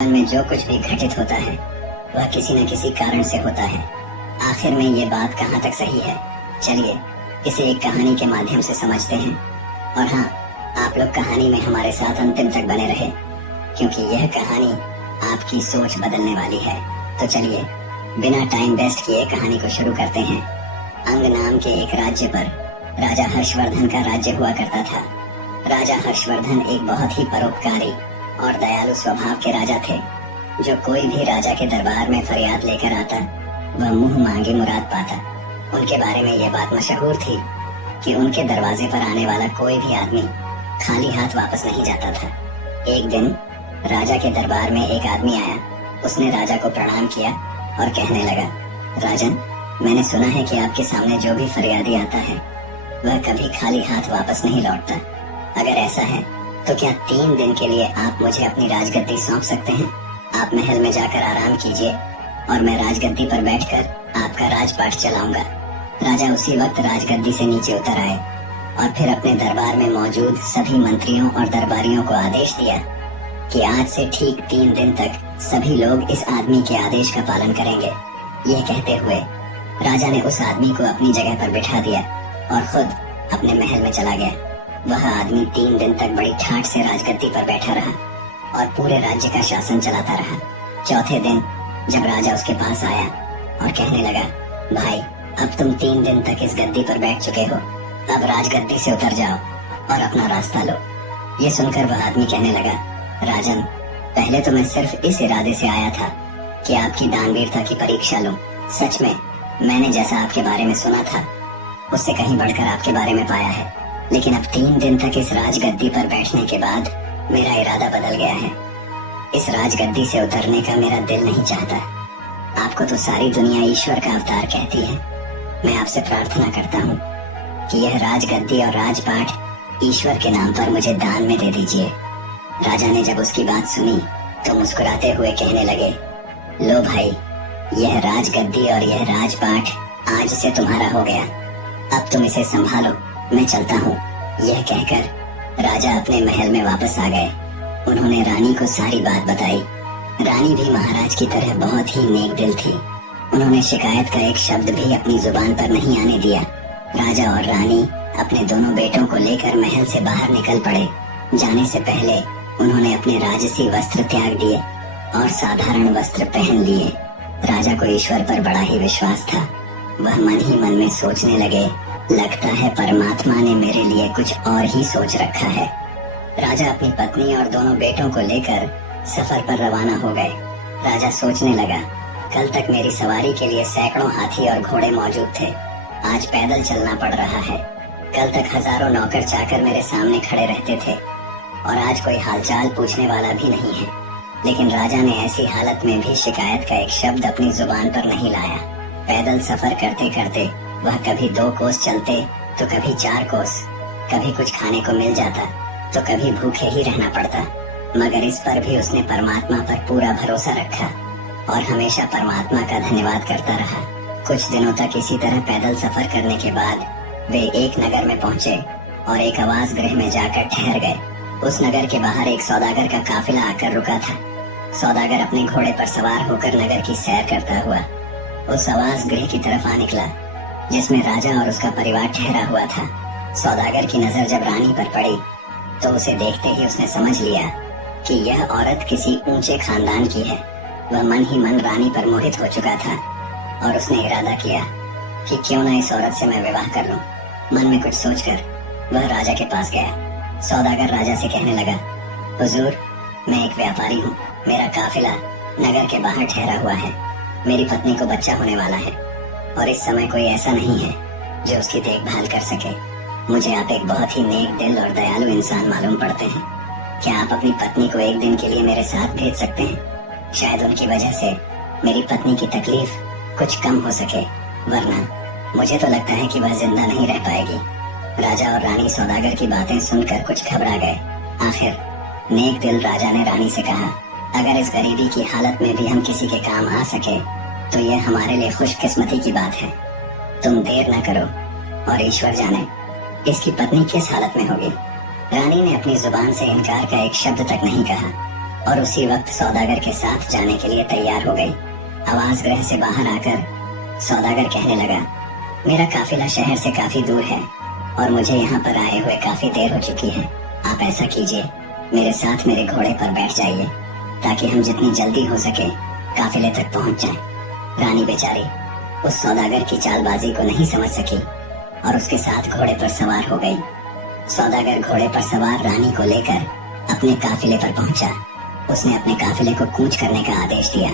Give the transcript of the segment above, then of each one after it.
जीवन में जो कुछ भी घटित होता है वह किसी न किसी कारण से होता है। आखिर में ये बात कहाँ तक सही है, चलिए इसे एक कहानी के माध्यम से समझते हैं। और हाँ, आप लोग कहानी में हमारे साथ अंतिम तक बने रहे, क्योंकि यह कहानी आपकी सोच बदलने वाली है। तो चलिए बिना टाइम वेस्ट किए कहानी को शुरू करते हैं। अंग नाम के एक राज्य पर राजा हर्षवर्धन का राज्य हुआ करता था। राजा हर्षवर्धन एक बहुत ही परोपकारी और दयालु स्वभाव के राजा थे। जो कोई भी राजा के दरबार में फरियाद लेकर आता वह मुंह मांगी मुराद पाता। उनके बारे में यह बात मशहूर थी कि उनके दरवाजे पर आने वाला कोई भी आदमी खाली हाथ वापस नहीं जाता था। एक दिन राजा के दरबार में एक आदमी आया। उसने राजा को प्रणाम किया और कहने लगा, राजन, मैंने सुना है कि आपके सामने जो भी फरियादी आता है वह कभी खाली हाथ वापस नहीं लौटता। अगर ऐसा है तो क्या 3 दिन के लिए आप मुझे अपनी राजगद्दी सौंप सकते हैं? आप महल में जाकर आराम कीजिए और मैं राजगद्दी पर बैठकर आपका राजपाट चलाऊंगा। राजा उसी वक्त राजगद्दी से नीचे उतर आए और फिर अपने दरबार में मौजूद सभी मंत्रियों और दरबारियों को आदेश दिया कि आज से ठीक 3 दिन तक सभी लोग इस आदमी के आदेश का पालन करेंगे। ये कहते हुए राजा ने उस आदमी को अपनी जगह पर बिठा दिया और खुद अपने महल में चला गया। वह आदमी 3 दिन तक बड़ी ठाठ से राजगद्दी पर बैठा रहा और पूरे राज्य का शासन चलाता रहा। चौथे दिन जब राजा उसके पास आया और कहने लगा, भाई, अब तुम 3 दिन तक इस गद्दी पर बैठ चुके हो, अब राजगद्दी से उतर जाओ और अपना रास्ता लो। ये सुनकर वह आदमी कहने लगा, राजन, पहले तो मैं सिर्फ इस इरादे से आया था कि आपकी दानवीरता की परीक्षा लूं। सच में मैंने जैसा आपके बारे में सुना था उससे कहीं बढ़कर आपके बारे में पाया है, लेकिन अब 3 दिन तक इस राजगद्दी पर बैठने के बाद मेरा इरादा बदल गया है। इस राजगद्दी से उतरने का मेरा दिल नहीं चाहता। आपको तो सारी दुनिया ईश्वर का अवतार कहती है। मैं आपसे प्रार्थना करता हूँ कि यह राजगद्दी और राजपाट ईश्वर के नाम पर मुझे दान में दे दीजिए। राजा ने जब उसकी बात सुनी तो मुस्कुराते हुए कहने लगे, लो भाई, यह राजगद्दी और यह राजपाट आज से तुम्हारा हो गया। अब तुम इसे संभालो, मैं चलता हूँ। यह कहकर राजा अपने महल में वापस आ गए। उन्होंने रानी को सारी बात बताई। रानी भी महाराज की तरह बहुत ही नेक दिल थी। उन्होंने शिकायत का एक शब्द भी अपनी जुबान पर नहीं आने दिया। राजा और रानी अपने दोनों बेटों को लेकर महल से बाहर निकल पड़े। जाने से पहले उन्होंने अपने राजसी वस्त्र त्याग दिए और साधारण वस्त्र पहन लिए। राजा को ईश्वर पर बड़ा ही विश्वास था। वह मन ही मन में सोचने लगे, लगता है परमात्मा ने मेरे लिए कुछ और ही सोच रखा है। राजा अपनी पत्नी और दोनों बेटों को लेकर सफर पर रवाना हो गए। राजा सोचने लगा, कल तक मेरी सवारी के लिए सैकड़ों हाथी और घोड़े मौजूद थे, आज पैदल चलना पड़ रहा है। कल तक हजारों नौकर चाकर मेरे सामने खड़े रहते थे और आज कोई हालचाल पूछने वाला भी नहीं है। लेकिन राजा ने ऐसी हालत में भी शिकायत का एक शब्द अपनी जुबान पर नहीं लाया। पैदल सफर करते करते वह कभी 2 कोस चलते तो कभी 4 कोस। कभी कुछ खाने को मिल जाता तो कभी भूखे ही रहना पड़ता, मगर इस पर भी उसने परमात्मा पर पूरा भरोसा रखा और हमेशा परमात्मा का धन्यवाद करता रहा। कुछ दिनों तक इसी तरह पैदल सफर करने के बाद वे एक नगर में पहुँचे और एक आवास गृह में जाकर ठहर गए। उस नगर के बाहर एक सौदागर का काफिला आकर रुका था। सौदागर अपने घोड़े पर सवार होकर नगर की सैर करता हुआ उस आवास गृह की तरफ आ निकला जिसमें राजा और उसका परिवार ठहरा हुआ था। सौदागर की नजर जब रानी पर पड़ी तो उसे देखते ही उसने समझ लिया कि यह औरत किसी ऊंचे खानदान की है। वह मन ही मन रानी पर मोहित हो चुका था और उसने इरादा किया कि क्यों न इस औरत से मैं विवाह कर लूं। मन में कुछ सोचकर वह राजा के पास गया। सौदागर राजा से कहने लगा, हुजूर, मैं एक व्यापारी हूँ। मेरा काफिला नगर के बाहर ठहरा हुआ है। मेरी पत्नी को बच्चा होने वाला है और इस समय कोई ऐसा नहीं है जो उसकी देखभाल कर सके। मुझे आप एक बहुत ही नेक दिल और दयालु इंसान मालूम पड़ते हैं। क्या आप अपनी पत्नी को एक दिन के लिए मेरे साथ भेज सकते हैं? शायद उनकी वजह से मेरी पत्नी की तकलीफ कुछ कम हो सके, वरना मुझे तो लगता है कि वह जिंदा नहीं रह पाएगी। राजा और रानी सौदागर की बातें सुनकर कुछ घबरा गए। आखिर नेक दिल राजा ने रानी से कहा, अगर इस गरीबी की हालत में भी हम किसी के काम आ सके तो यह हमारे लिए खुशकिस्मती की बात है। तुम देर न करो और ईश्वर जाने इसकी पत्नी किस हालत में होगी। रानी ने अपनी जुबान से इनकार का एक शब्द तक नहीं कहा और उसी वक्त सौदागर के साथ जाने के लिए तैयार हो गई। आवास गृह से बाहर आकर सौदागर कहने लगा, मेरा काफिला शहर से काफी दूर है और मुझे यहाँ पर आए हुए काफी देर हो चुकी है। आप ऐसा कीजिए, मेरे साथ मेरे घोड़े पर बैठ जाइए ताकि हम जितनी जल्दी हो सके काफिले तक पहुँच जाएं। रानी बेचारी उस सौदागर की चालबाजी को नहीं समझ सकी और उसके साथ घोड़े पर सवार हो गई। सौदागर घोड़े पर सवार रानी को लेकर अपने काफिले पर पहुंचा। उसने अपने काफिले को कूच करने का आदेश दिया।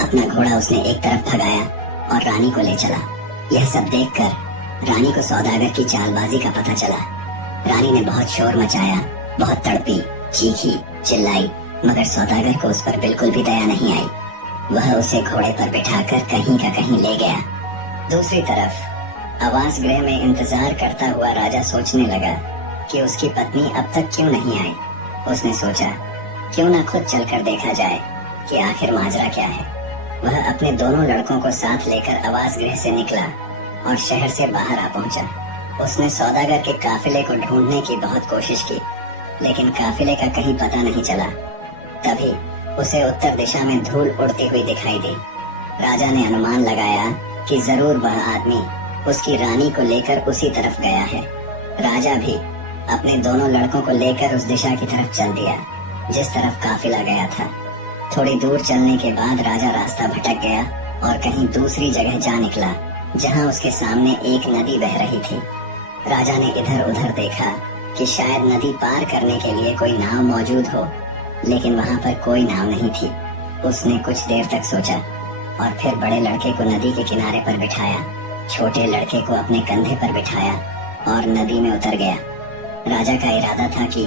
अपना घोड़ा उसने एक तरफ भगाया और रानी को ले चला। यह सब देखकर रानी को सौदागर की चालबाजी का पता चला। रानी ने बहुत शोर मचाया, बहुत तड़पी, चीखी, चिल्लाई, मगर सौदागर को उस पर बिल्कुल भी दया नहीं आई। वह उसे घोड़े पर बिठाकर कहीं का कहीं ले गया। दूसरी तरफ आवास गृह में इंतजार करता हुआ राजा सोचने लगा कि उसकी पत्नी अब तक क्यों नहीं आई। उसने सोचा, क्यों ना खुद चलकर देखा जाए कि आखिर माजरा क्या है। वह अपने दोनों लड़कों को साथ लेकर आवास गृह से निकला और शहर से बाहर आ पहुंचा। उसने सौदागर के काफिले को ढूंढने की बहुत कोशिश की, लेकिन काफिले का कहीं पता नहीं चला। तभी उसे उत्तर दिशा में धूल उड़ती हुई दिखाई दी। राजा ने अनुमान लगाया कि जरूर वह आदमी उसकी रानी को लेकर उसी तरफ गया है। राजा भी अपने दोनों लड़कों को लेकर उस दिशा की तरफ चल दिया जिस तरफ काफिला गया था। थोड़ी दूर चलने के बाद राजा रास्ता भटक गया और कहीं दूसरी जगह जा निकला जहां उसके सामने एक नदी बह रही थी। राजा ने इधर उधर देखा कि शायद नदी पार करने के लिए कोई नाव मौजूद हो, लेकिन वहां पर कोई नाव नहीं थी। उसने कुछ देर तक सोचा और फिर बड़े लड़के को नदी के किनारे पर बिठाया, छोटे लड़के को अपने कंधे पर बिठाया और नदी में उतर गया। राजा का इरादा था कि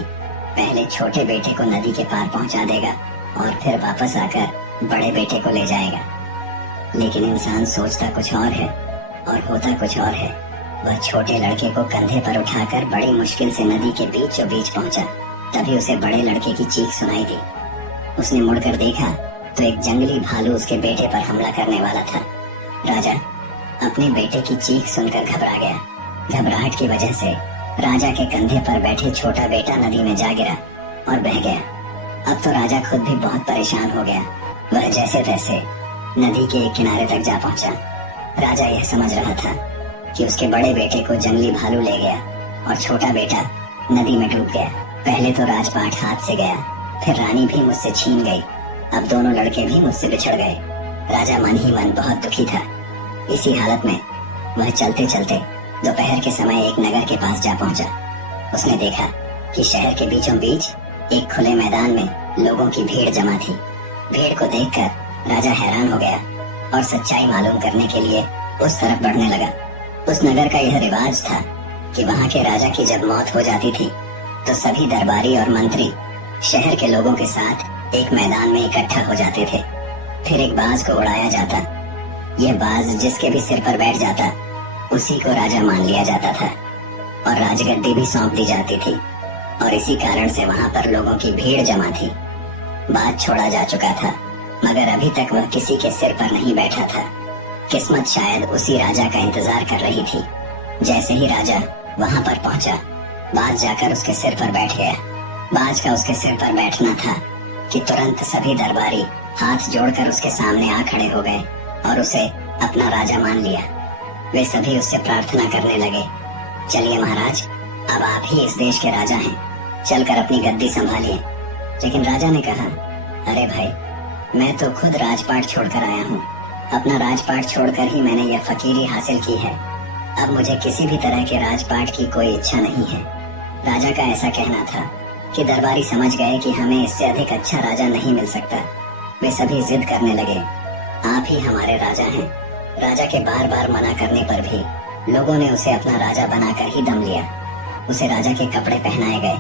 पहले छोटे बेटे को नदी के पार पहुंचा देगा और फिर वापस आकर बड़े बेटे को ले जाएगा। लेकिन इंसान सोचता कुछ और है और होता कुछ और है। वह छोटे लड़के को कंधे पर उठाकर बड़ी मुश्किल से नदी के बीचों बीच पहुंचा। तभी उसे बड़े लड़के की चीख सुनाई दी। उसने मुड़कर देखा तो एक जंगली भालू उसके बेटे पर हमला करने वाला था। राजा अपने बेटे की चीख सुनकर घबरा गया। घबराहट की वजह से राजा के कंधे पर बैठे छोटा बेटा नदी में जा गिरा और बह गया। अब तो राजा खुद भी बहुत परेशान हो गया। वह जैसे तैसे नदी के एक किनारे तक जा पहुंचा। राजा यह समझ रहा था कि उसके बड़े बेटे को जंगली भालू ले गया और छोटा बेटा नदी में डूब गया। पहले तो राजपाट हाथ से गया, फिर रानी भी मुझसे छीन गई, अब दोनों लड़के भी मुझसे बिछड़ गए। राजा मन ही मन बहुत दुखी था। इसी हालत में वह चलते चलते दोपहर के समय एक नगर के पास जा पहुंचा। उसने देखा कि शहर के बीचों बीच एक खुले मैदान में लोगों की भीड़ जमा थी। भीड़ को देखकर राजा हैरान हो गया और सच्चाई मालूम करने के लिए उस तरफ बढ़ने लगा। उस नगर का यह रिवाज था कि वहाँ के राजा की जब मौत हो जाती थी तो सभी दरबारी और मंत्री शहर के लोगों के साथ एक मैदान में इकट्ठा हो जाते थे। फिर एक बाज को उड़ाया जाता। यह बाज जिसके भी सिर पर बैठ जाता उसी को राजा मान लिया जाता था और राजगद्दी भी सौंप दी जाती थी। और इसी कारण से वहाँ पर लोगों की भीड़ जमा थी। बाज छोड़ा जा चुका था मगर अभी तक वह किसी के सिर पर नहीं बैठा था। किस्मत शायद उसी राजा का इंतजार कर रही थी। जैसे ही राजा वहाँ पर पहुँचा, बाज जाकर उसके सिर पर बैठ गया। बाज का उसके सिर पर बैठना था कि तुरंत सभी दरबारी हाथ जोड़कर उसके सामने आ खड़े हो गए और उसे अपना राजा मान लिया। वे सभी उससे प्रार्थना करने लगे, चलिए महाराज, अब आप ही इस देश के राजा हैं, चलकर अपनी गद्दी संभालिए। लेकिन राजा ने कहा, अरे भाई, मैं तो खुद राजपाट छोड़कर आया हूँ। अपना राजपाट छोड़कर ही मैंने यह फकीरी हासिल की है। अब मुझे किसी भी तरह के राजपाट की कोई इच्छा नहीं है। राजा का ऐसा कहना था कि दरबारी समझ गए कि हमें इससे अधिक अच्छा राजा नहीं मिल सकता। वे सभी जिद करने लगे, आप ही हमारे राजा हैं। राजा के बार बार मना करने पर भी लोगों ने उसे अपना राजा बनाकर ही दम लिया। उसे राजा के कपड़े पहनाए गए,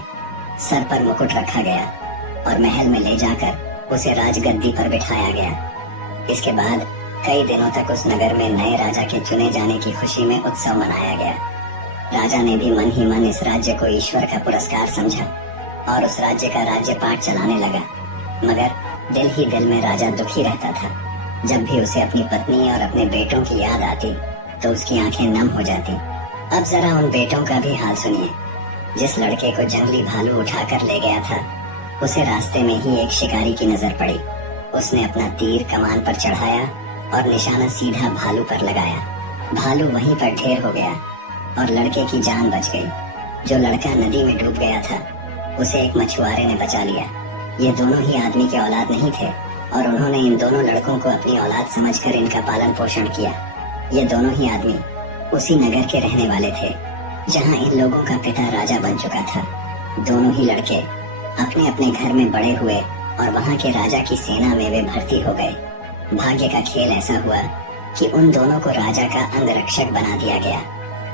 सर पर मुकुट रखा गया और महल में ले जाकर उसे राजगद्दी पर बिठाया गया। इसके बाद कई दिनों तक उस नगर में नए राजा के चुने जाने की खुशी में उत्सव मनाया गया। राजा ने भी मन ही मन इस राज्य को ईश्वर का पुरस्कार समझा और उस राज्य का राज्यपाट चलाने लगा। मगर दिल ही दिल में राजा दुखी रहता था। जब भी उसे अपनी पत्नी और अपने बेटों की याद आती तो उसकी आंखें नम हो जाती। अब जरा उन बेटों का भी हाल सुनिए। जिस लड़के को जंगली भालू उठाकर ले गया था उसे रास्ते में ही एक शिकारी की नजर पड़ी। उसने अपना तीर कमान पर चढ़ाया और निशाना सीधा भालू पर लगाया। भालू वहीं पर ढेर हो गया और लड़के की जान बच गई। जो लड़का नदी में डूब गया था उसे एक मछुआरे ने बचा लिया। ये दोनों ही आदमी के औलाद नहीं थे और उन्होंने इन दोनों लड़कों को अपनी औलाद समझकर इनका पालन पोषण किया। ये दोनों ही आदमी उसी नगर के रहने वाले थे जहां इन लोगों का पिता राजा बन चुका था। दोनों ही लड़के अपने अपने घर में बड़े हुए और वहां के राजा की सेना में वे भर्ती हो गए। भाग्य का खेल ऐसा हुआ कि उन दोनों को राजा का अंगरक्षक बना दिया गया।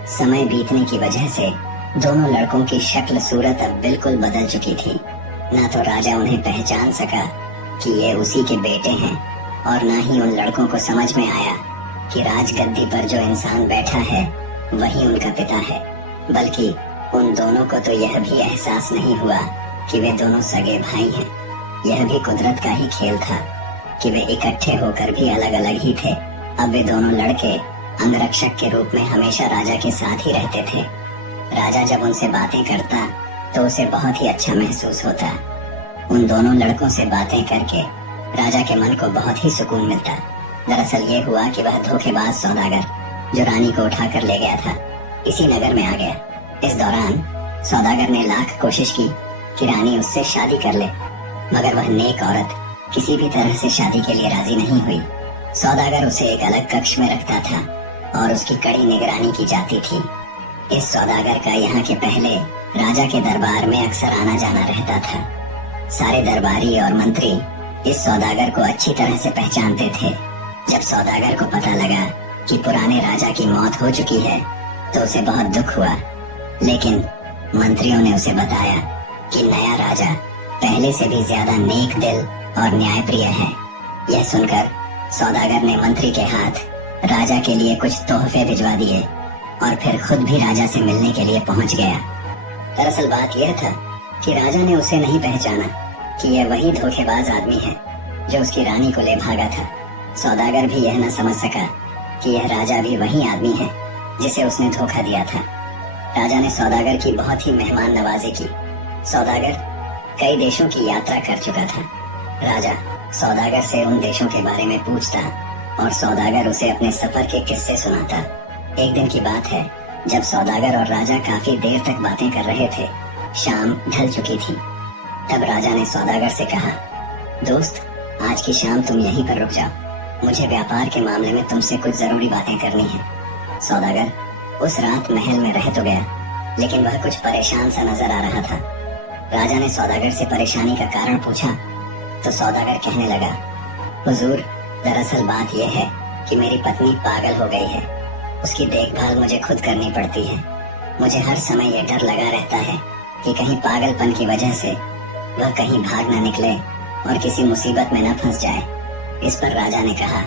समय बीतने की वजह से दोनों लड़कों की शक्ल सूरत अब बिल्कुल बदल चुकी थी। ना तो राजा उन्हें पहचान सका कि ये उसी के बेटे हैं और ना ही उन लड़कों को समझ में आया कि राजगद्दी पर जो इंसान बैठा है वही उनका पिता है। बल्कि उन दोनों को तो यह भी एहसास नहीं हुआ कि वे दोनों सगे भाई हैं। यह भी कुदरत का ही खेल था कि वे इकट्ठे होकर भी अलग अलग ही थे। अब वे दोनों लड़के अंगरक्षक के रूप में हमेशा राजा के साथ ही रहते थे। राजा जब उनसे बातें करता तो उसे बहुत ही अच्छा महसूस होता। उन दोनों लड़कों से बातें करके राजा के मन को बहुत ही सुकून मिलता। दरअसल ये हुआ कि वह धोखेबाज सौदागर जो रानी को उठाकर ले गया था इसी नगर में आ गया। इस दौरान सौदागर ने लाख कोशिश की कि रानी उससे शादी कर ले, मगर वह नेक औरत किसी भी तरह से शादी के लिए राजी नहीं हुई। सौदागर उसे एक अलग कक्ष में रखता था और उसकी कड़ी निगरानी की जाती थी। इस सौदागर का यहाँ के पहले राजा के दरबार में अक्सर आना जाना रहता था। सारे दरबारी और मंत्री इस सौदागर को अच्छी तरह से पहचानते थे। जब सौदागर को पता लगा कि पुराने राजा की मौत हो चुकी है तो उसे बहुत दुख हुआ, लेकिन मंत्रियों ने उसे बताया कि नया राजा पहले से भी ज्यादा नेक दिल और न्यायप्रिय है। यह सुनकर सौदागर ने मंत्री के हाथ राजा के लिए कुछ तोहफे भिजवा दिए और फिर खुद भी राजा से मिलने के लिए पहुंच गया। दरअसल बात यह था कि राजा ने उसे नहीं पहचाना कि यह वही धोखेबाज आदमी है जो उसकी रानी को ले भागा था। सौदागर भी यह न समझ सका कि यह राजा भी वही आदमी है जिसे उसने धोखा दिया था। राजा ने सौदागर की बहुत ही मेहमान नवाजी की। सौदागर कई देशों की यात्रा कर चुका था। राजा सौदागर से उन देशों के बारे में पूछता और सौदागर उसे अपने सफर के किस्से सुनाता। एक दिन की बात है जब सौदागर और राजा काफी देर तक बातें कर रहे थे। शाम ढल चुकी थी। तब राजा ने सौदागर से कहा, दोस्त, आज की शाम तुम यहीं पर रुक जाओ, मुझे व्यापार के मामले में तुमसे कुछ जरूरी बातें करनी है। सौदागर उस रात महल में रह तो गया, लेकिन वह कुछ परेशान सा नजर आ रहा था। राजा ने सौदागर से परेशानी का कारण पूछा तो सौदागर कहने लगा, हुजूर, दरअसल बात यह है कि मेरी पत्नी पागल हो गई है। उसकी देखभाल मुझे खुद करनी पड़ती है। मुझे हर समय ये डर लगा रहता है कि कहीं पागलपन की वजह से वह कहीं भाग न निकले और किसी मुसीबत में न फंस जाए। इस पर राजा ने कहा,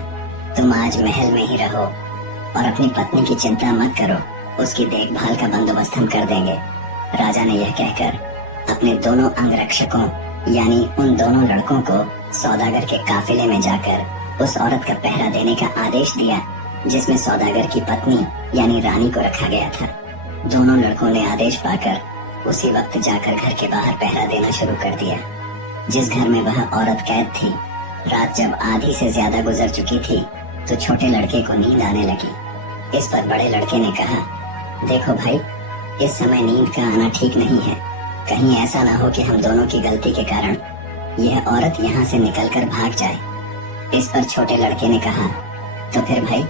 तुम आज महल में ही रहो और अपनी पत्नी की चिंता मत करो, उसकी देखभाल का बंदोबस्त हम कर देंगे। राजा ने यह कहकर अपने दोनों अंगरक्षकों यानी उन दोनों लड़कों को सौदागर के काफिले में जाकर उस औरत का पहरा देने का आदेश दिया जिसमें सौदागर की पत्नी यानी रानी को रखा गया था। दोनों लड़कों ने आदेश पाकर उसी वक्त जाकर घर के बाहर पहरा देना शुरू कर दिया। जिस घर में वह औरत कैद थी, रात जब आधी से ज्यादा गुजर चुकी थी तो छोटे लड़के को नींद आने लगी। इस पर बड़े लड़के ने कहा, देखो भाई, इस समय नींद का आना ठीक नहीं है। कहीं ऐसा ना हो कि हम दोनों की गलती के कारण यह औरत यहाँ से निकलकर भाग जाए। इस पर छोटे लड़के ने कहा, तो फिर भाई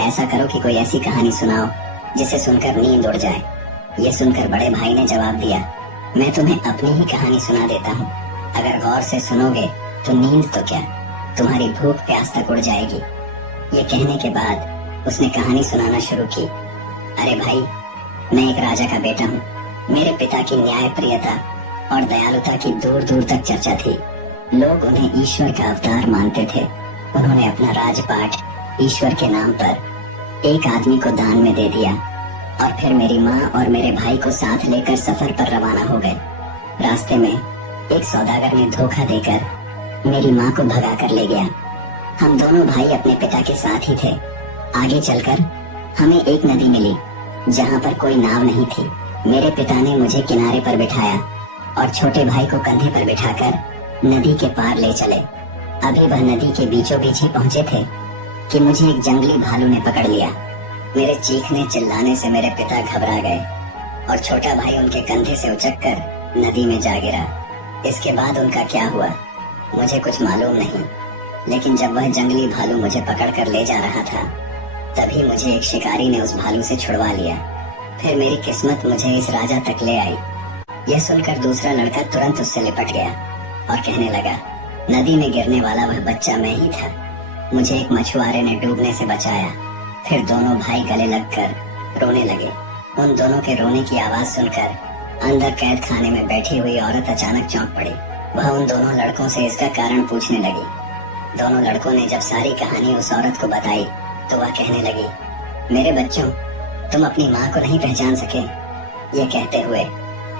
ऐसा करो कि कोई ऐसी कहानी सुनाओ जिसे सुनकर नींद उड़ जाए। ये सुनकर बड़े भाई ने जवाब दिया, मैं तुम्हें अपनी ही कहानी सुना देता हूँ। अगर गौर से सुनोगे तो नींद तो क्या, तुम्हारी भूख प्यास तक उड़ जाएगी। ये कहने के बाद उसने कहानी सुनाना शुरू की। अरे भाई, मैं एक राजा का बेटा हूँ। मेरे पिता की न्याय प्रियता और दयालुता की दूर दूर तक चर्चा थी। लोग उन्हें ईश्वर का अवतार मानते थे। उन्होंने अपना राजपाट ईश्वर के नाम पर एक आदमी को दान में दे दिया और फिर मेरी माँ और मेरे भाई को साथ लेकर सफर पर रवाना हो गए। रास्ते में एक सौदागर ने धोखा देकर मेरी माँ को भगा कर ले गया। हम दोनों भाई अपने पिता के साथ ही थे। आगे चलकर हमें एक नदी मिली जहाँ पर कोई नाव नहीं थी। मेरे पिता ने मुझे किनारे पर बिठाया और छोटे भाई को कंधे पर बिठाकर नदी के पार ले चले। अभी वह नदी के बीचों बीच ही पहुंचे थे कि मुझे एक जंगली भालू ने पकड़ लिया। मेरे चीखने चिल्लाने से मेरे पिता घबरा गए और छोटा भाई उनके कंधे से उचककर नदी में जा गिरा। इसके बाद उनका क्या हुआ मुझे कुछ मालूम नहीं, लेकिन जब वह जंगली भालू मुझे पकड़कर ले जा रहा था तभी मुझे एक शिकारी ने उस भालू से छुड़वा लिया। फिर मेरी किस्मत मुझे इस राजा तक ले आई। यह सुनकर दूसरा लड़का तुरंत उससे लिपट गया और कहने लगा, नदी में गिरने वाला वह बच्चा मैं ही था। मुझे एक मछुआरे ने डूबने से बचाया। फिर दोनों भाई गले लगकर रोने लगे। उन दोनों के रोने की आवाज सुनकर अंदर कैद खाने में बैठी हुई औरत अचानक चौंक पड़ी। वह उन दोनों लड़कों से इसका कारण पूछने लगी। दोनों लड़कों ने जब सारी कहानी उस औरत को बताई तो वह कहने लगी, मेरे बच्चों, तुम अपनी माँ को नहीं पहचान सके। ये कहते हुए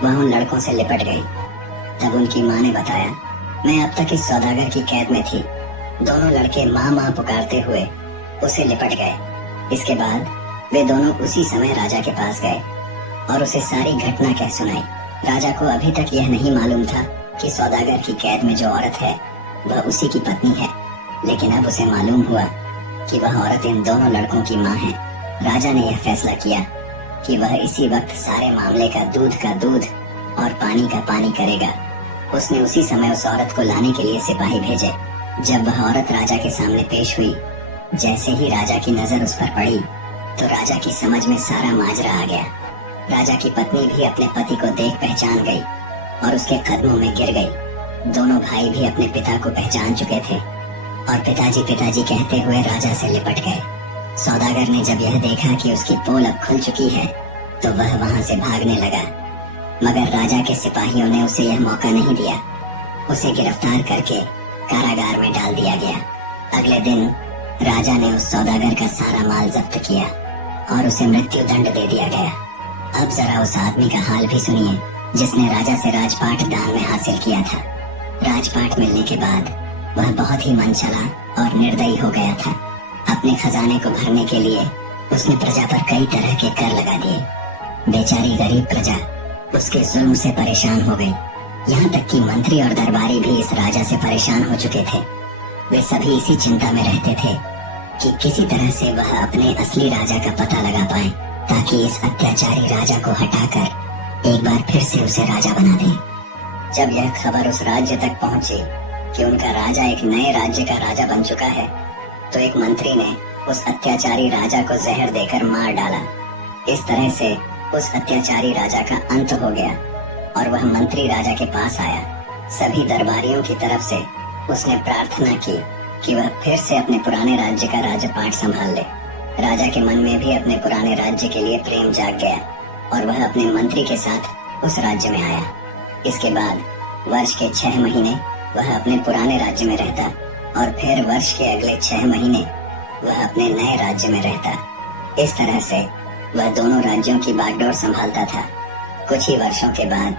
वह उन लड़कों से लिपट गई। तब उनकी माँ ने बताया, मैं अब तक इस सौदागर की कैद में थी। दोनों लड़के माँ माँ पुकारते हुए उसे लिपट गए। इसके बाद वे दोनों उसी समय राजा के पास गए और उसे सारी घटना कह सुनाई। राजा को अभी तक यह नहीं मालूम था कि सौदागर की कैद में जो औरत है वह उसी की पत्नी है, लेकिन अब उसे मालूम हुआ कि वह औरत इन दोनों लड़कों की माँ है। राजा ने यह फैसला किया कि वह इसी वक्त सारे मामले का दूध और पानी का पानी करेगा। उसने उसी समय उस औरत को लाने के लिए सिपाही भेजे। जब वह औरत राजा के सामने पेश हुई, जैसे ही राजा की नजर उस पर पड़ी तो राजा की समझ में सारा माजरा आ गया। राजा की पत्नी भी अपने पति को देख पहचान गई और उसके कदमों में गिर गई। दोनों भाई भी अपने पिता को पहचान चुके थे और पिताजी कहते हुए राजा से लिपट गए। सौदागर ने जब यह देखा कि उसकी पोल अब खुल चुकी है तो वह वहां से भागने लगा, मगर राजा के सिपाहियों ने उसे यह मौका नहीं दिया। उसे गिरफ्तार करके कारागार में डाल दिया गया। अगले दिन राजा ने उस सौदागर का सारा माल जब्त किया और उसे मृत्यु दंड दे दिया गया। अब जरा उस आदमी का हाल भी सुनिए जिसने राजा से राजपाट दान में हासिल किया था। राजपाट मिलने के बाद वह बहुत ही मन चला और निर्दयी हो गया था। अपने खजाने को भरने के लिए उसने प्रजा पर कई तरह के कर लगा दिए। बेचारी गरीब प्रजा उसके जुल्म से परेशान हो गई। यहाँ तक कि मंत्री और दरबारी भी इस राजा से परेशान हो चुके थे। वे सभी इसी चिंता में रहते थे कि किसी तरह से वह अपने असली राजा का पता लगा पाए ताकि इस अत्याचारी राजा को हटाकर एक बार फिर से उसे राजा बना दें। जब यह खबर उस राज्य तक पहुंची कि उनका राजा एक नए राज्य का राजा बन चुका है तो एक मंत्री ने उस अत्याचारी राजा को जहर देकर मार डाला। इस तरह से उस अत्याचारी राजा का अंत हो गया और वह मंत्री राजा के पास आया। सभी दरबारियों की तरफ से उसने प्रार्थना की कि वह फिर से अपने पुराने राज्य का राजपाट संभाल ले। राजा के मन में भी अपने पुराने राज्य के लिए प्रेम जाग गया और वह अपने मंत्री के साथ उस राज्य में आया। इसके बाद वर्ष के 6 महीने वह अपने पुराने राज्य में रहता और फिर वर्ष के अगले 6 महीने वह अपने नए राज्य में रहता। इस तरह से वह दोनों राज्यों की बागडोर संभालता था। कुछ ही वर्षों के बाद